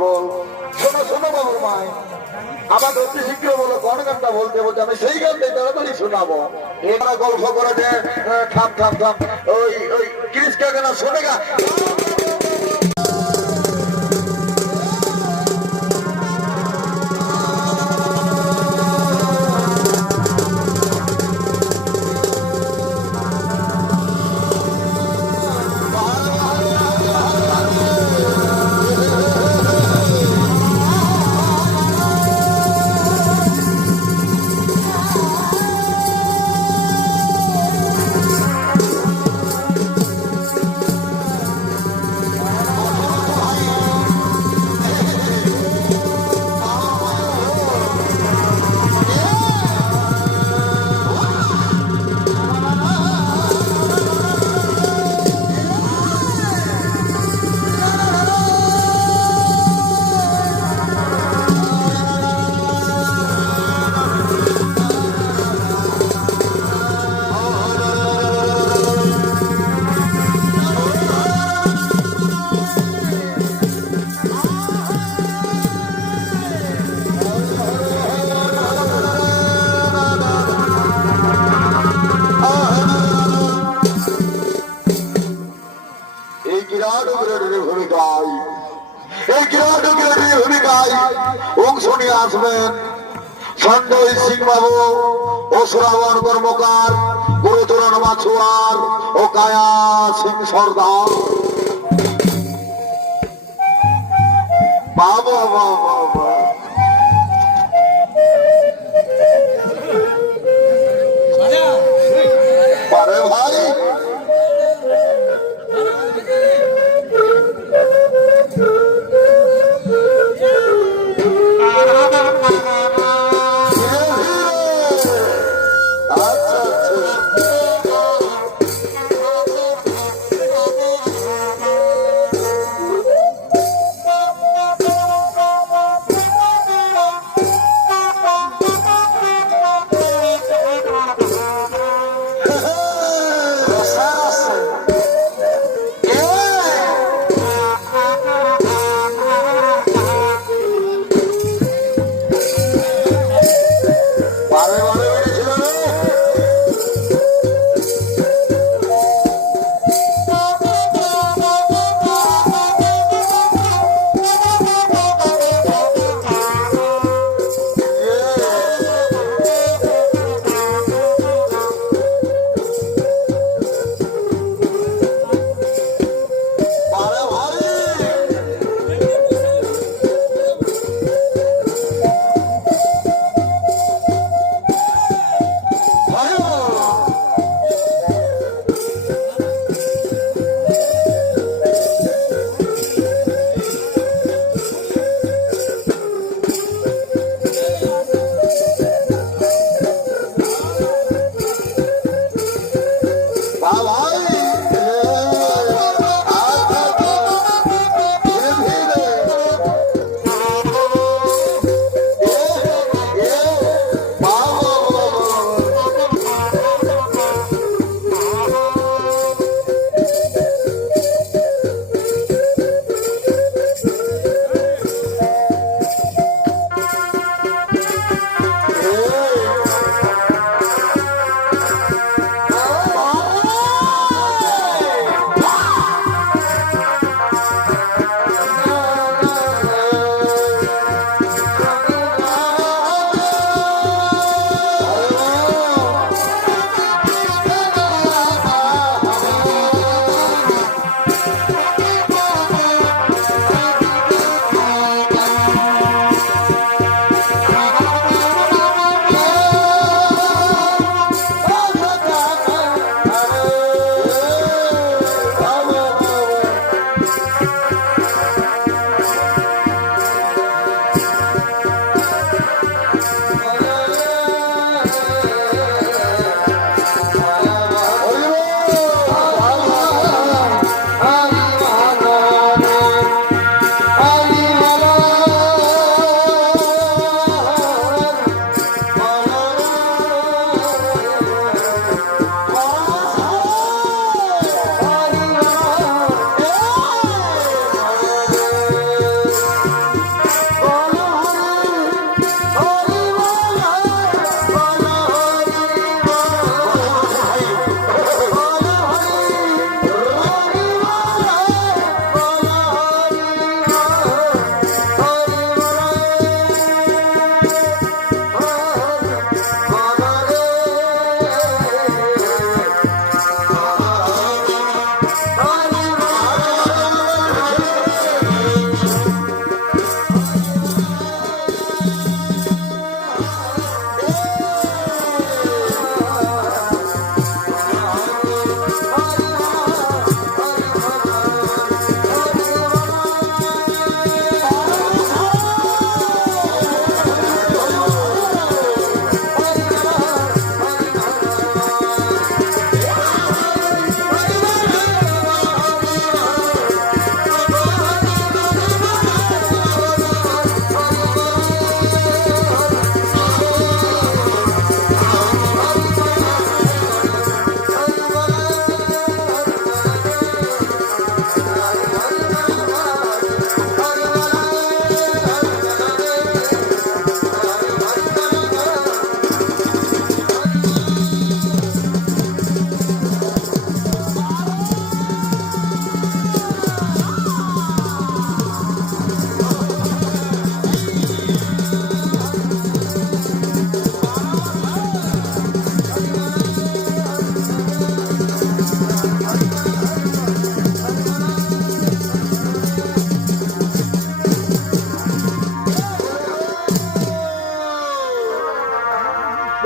বল। শোনো শোনো বাবুর মায়, আমার অতি শীঘ্র বলো কোন গানটা বলতে বলতে আমি সেই গানটাই তাড়াতাড়ি শোনাবো। এরা গল্প করে যে থাম থাম থাম, ওই ওই ক্রিসকা গানা শোনে গা। অংশ নিয়ে আসবেন সঞ্জয় সিং বাবু ও শ্রাবণ কর্মকার, গুরুচরণ মাছুয়ার ও কায়া সিং সর্দার। বাবা বাবা পারে ভাই,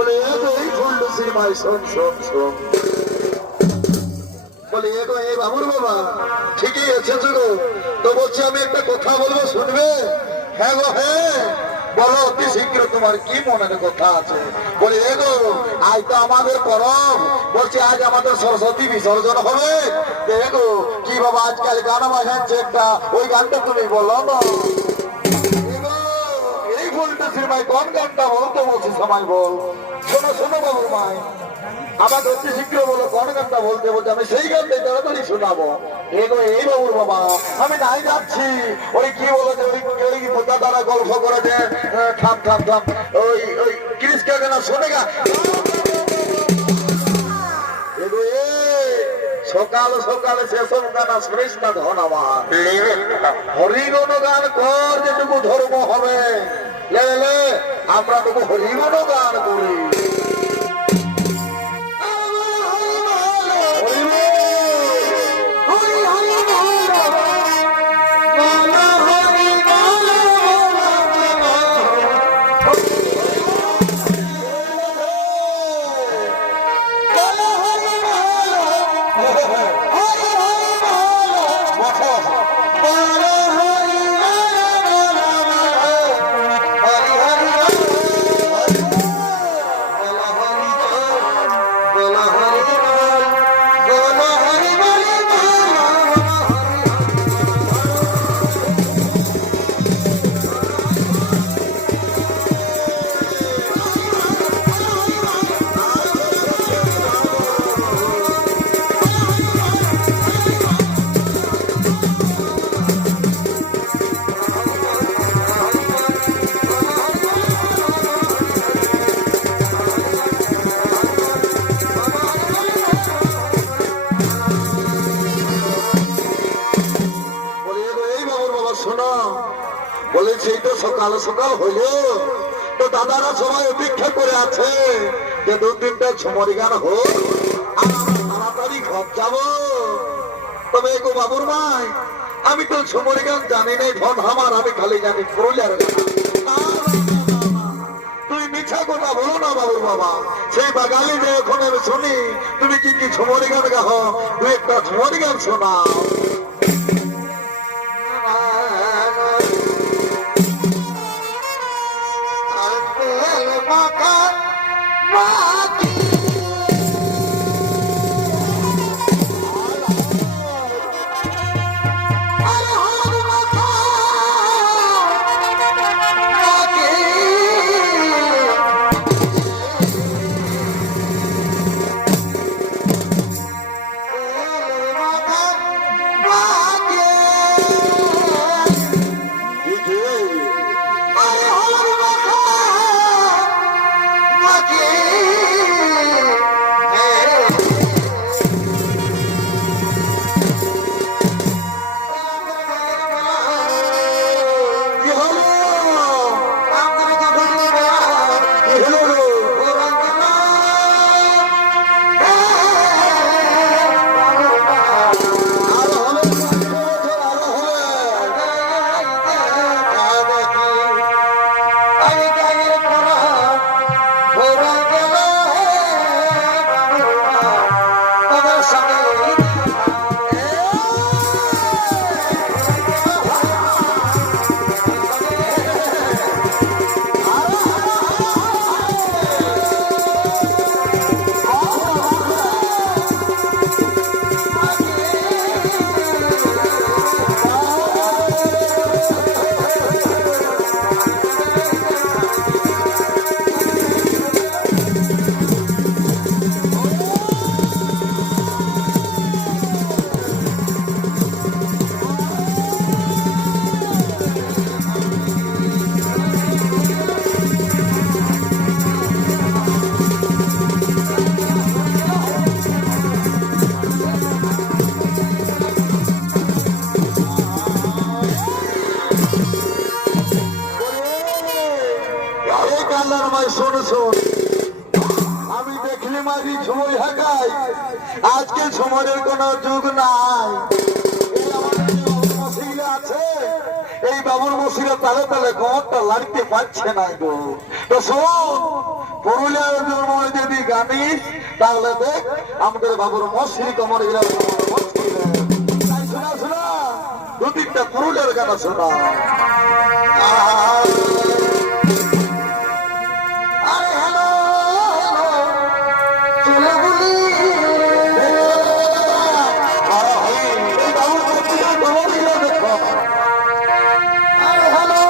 বলে এই ফুলটা সিনেমায় শোন শোন শোন বলে এই বাবুর বাবা ঠিকই আছে গো। তো বলছি আমি একটা কথা বলবো শুনবে? হ্যাঁ গো হ্যাঁ বলো, অতি শীঘ্র তোমার কি মনের কথা আছে? বলে গো আজ তো আমাদের পরব, বলছি আজ আমাদের সরস্বতী বিসর্জন হবে। দেখো কি বাবা আজকাল গান বাজাচ্ছে একটা, ওই গানটা তুমি বলো না। এই বলতে সিনেমায় কোন গানটা বলতো বলছি সময় বল। শোনো শোনো বাবুর মাই, আমার অতি শীঘ্র বলো কোন গানটা বলতে বলতে আমি সেই গানটাই তাড়াতাড়ি শোনাবো। এই বাবুর বাবা আমি নাই যাচ্ছি। ওই কি বলেছে ওই মোটা দ্বারা গল্প করে যে থাম থাম থাম ওই ক্রিস কে গানা শোনে গা। সকাল সকালে সেসব গানা শুনিস না ধন আমার। হরিগণ গান কর যেটুকু ধর্ম হবে, আমরা টুকু হরিগণ গান করি। বলে সেই তো সকাল সকাল হইল, তো দাদারা সবাই অপেক্ষা করে আছে যে 2-3টা ঝুমরি গান হোক আর আমরা তাড়াতাড়ি ঘর যাব। তবে গো বাবুর মাই আমি তো ঝুমরি গান জানি নাই ধন আমার, আমি খালি জানি পুরুলিয়ার গান। তুই মিছা কথা বলো না বাবুর বাবা, সেই বাঙালি যে এখন আমি শুনি তুমি কি কি ঝুমরি গান গাও, তুই একটা ঝুমরি গান শোনাও। আমি দেখলি মাঝি ঝুমুর হাঁকাই, আজকে ঝুমুরের কোন যুগ নাই। আছে এই বাবুর মশিরা তালে তালে ঘরটা লাগতে পারছে না গো। তো শোন, পুরুলিয়ার জন্ম যদি গানিস তাহলে দেখ আমাদের বাবুর মশরি কমর গেলে শোনা শোনা দু তিনটা পুরুলিয়ার গান শোনা। আরে হ্যালো চলে বলি বাবুর মশরি কমর গেলে দেখো। আরে হ্যালো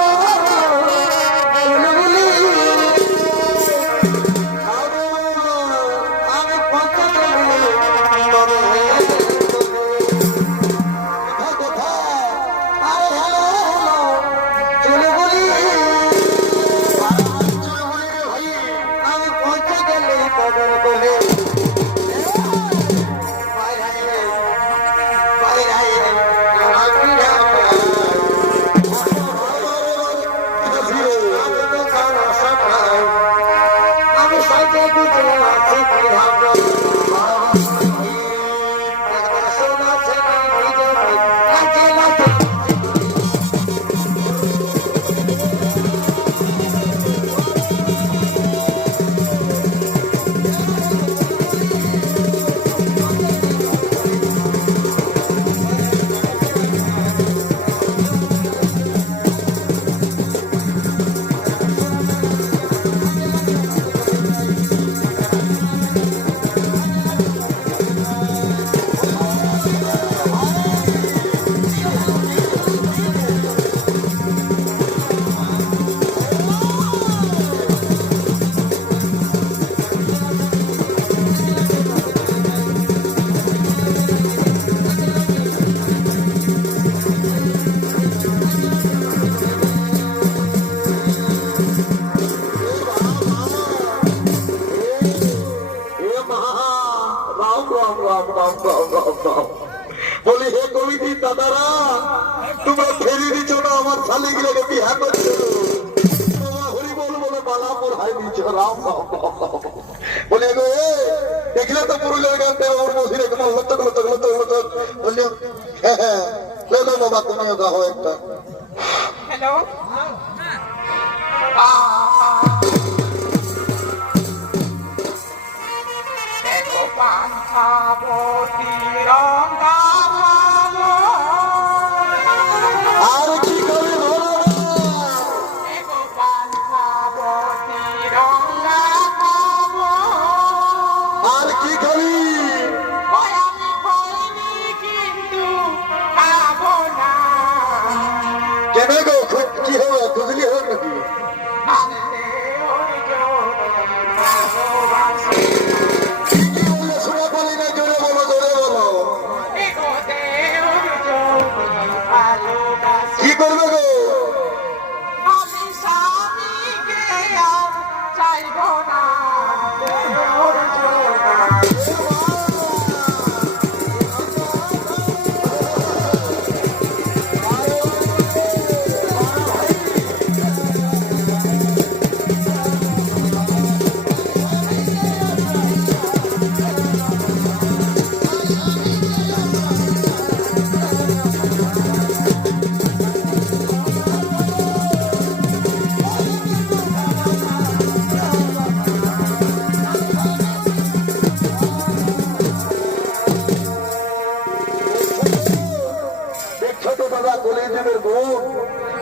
বলি হে কমিটির দাদারা, তোমরা ফেরি দিচ্ছ না আমার শালিগুলোকে বিহা করছো, হরি বল বলে মালা পর হাই দিচ্ছ রাম বলি গো দেখলে তো পুরুলিয়ার গান দেওয়া ওর মসিরে কেমন লতক লতক লতক লতক বললি। হ্যাঁ হ্যাঁ লেদো বাবা তুমিও গাও একটা। হ্যালো আর কি করে আর কি করি কেন গো কি হবে খুঁজলি হবে নাকি? শোনা পালি না, জোরে বলো জোরে বলো। কি করবে গো?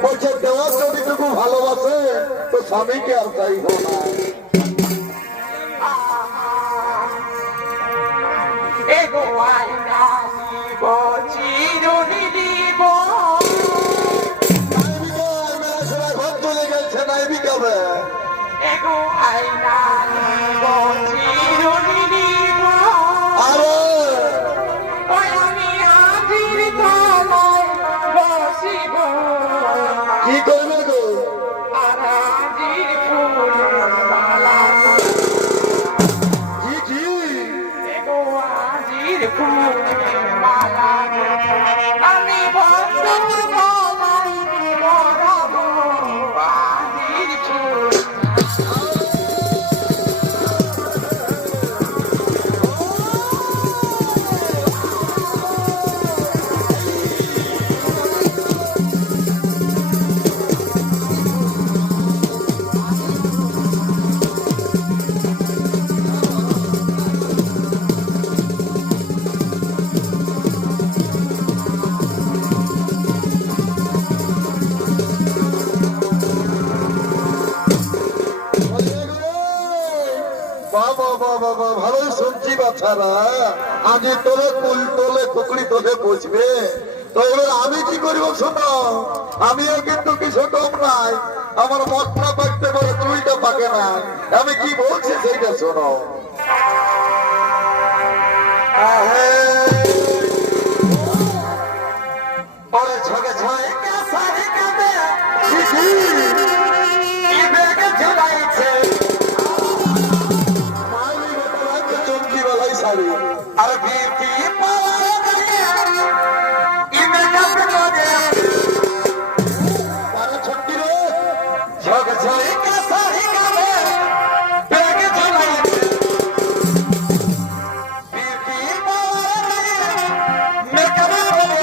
বলছে দেওয়ার যদিটুকু ভালোবাসে তো স্বামীকে আর চাইব না। ঘর চলে গেছে নাইবিকাবে কি করবে গো? কি আমি বাবা বাবা বাবা ভালোই শুনছি বাচ্চারা, আগে তোলে কুল তোলে কুকড়ি তোলে বসবে। তো এবার আমি কি করিব শোনো, আমিও কিন্তু কিছু কম নাই, আমার মতটা পাকতে পারে তুইটা পাকে না। আমি কি বলছি সেইটা শোনো। ওরে ছগে ছয় কাসারে কাবে কি বেগে ঝুলাইছে মাইলি গোটা চমকি বলাই সারি আর বিপি পাওয়ারে গায়ে ইমে কাপে লাগে পারে ছট্টি রে ছগে ছয় কাসারে কাবে বেগে ঝুলাইছে বিপি পাওয়ারে গায়ে মেকআপ করে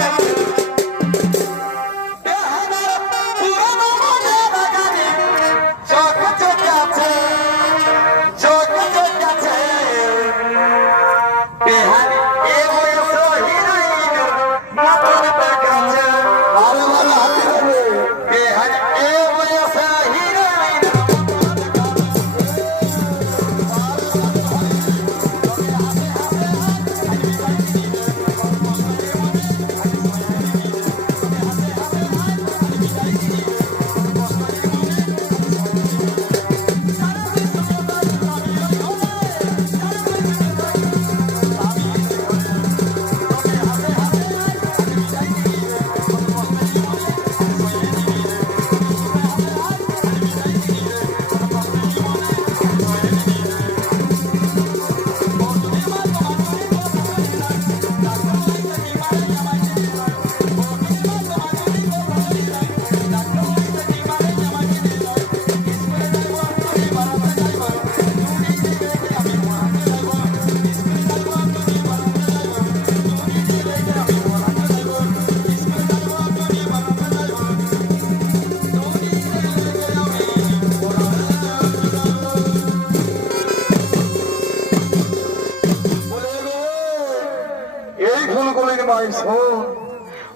এই ফুলগুলির মাই শোন,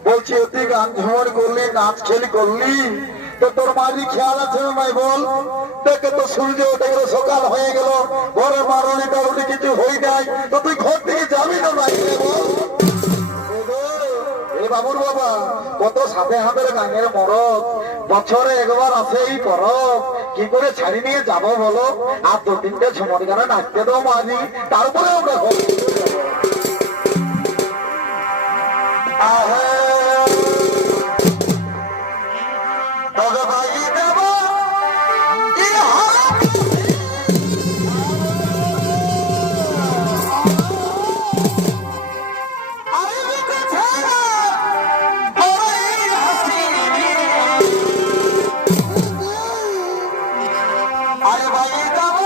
বলছি অতি গান ঝুমর করলি নাচ খেলি করলি, তো তোর মাঝি খেয়াল আছে না নাই বল? দেখে তো সূর্য উঠে গেল, সকাল হয়ে গেল, ঘরে মারুনি টারুনি কিছু হয়ে যায়, তো তুই ঘর থেকে যাবি না নাই বল? এ বাবুর বাবা, কত সাথে হাতের গানের মরদ, বছরে একবার আসে এই পরব, কি করে ছাড়ি নিয়ে যাবো বলো? আর দু তিনটে ঝুমর গানে নাচতে দাও মাঝি, তারপরে আমরা ঘর তবে ভাই দেব আরে ভাই দেব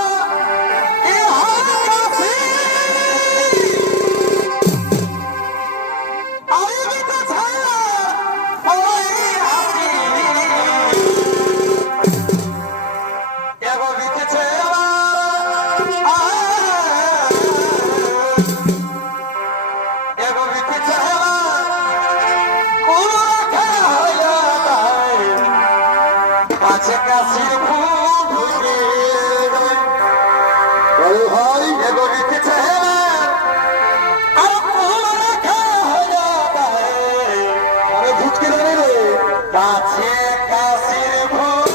ভাই এগো বিতেছে আরে ফুচকে রে কাছে কাশির ফুল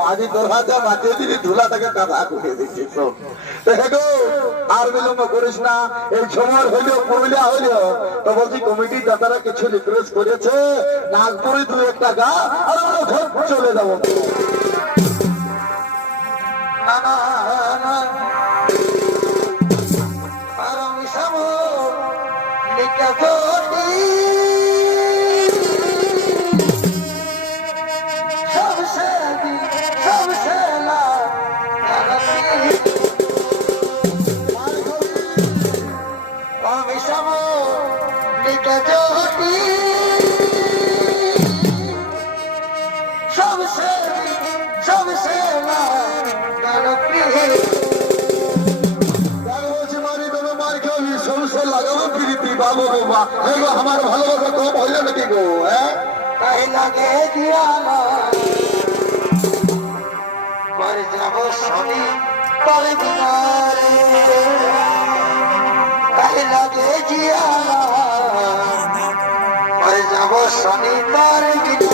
মাঝি তোর হাতে মাঝে দিলি ধুলাটাকে কাদা করে দিচ্ছিস। দেখো আর বিলম্ব করিস না, এই সময় হইলো পুরুলিয়া হইলো তো বলছি কমিটির দাদারা কিছু রিকোয়েস্ট করেছে, নাগপুরে 2-1 টাকা আর আমরা ঘর চলে যাবো। না, না, না। আর আমি সামো লিখা জোটি सबसे दी सबसे ला Amisamo nikajoti सबसे ला गानप्री सबसे लगाओ प्रीति बाबू बाबा देखो हमारा ভালোবাসা কম হইলো নাকি গো হ্যাঁ তাই লাগে দিয়া মর যাব শনি তোর বিনারে তাই লাগে দিয়া মর যাব শনি তোর বিনারে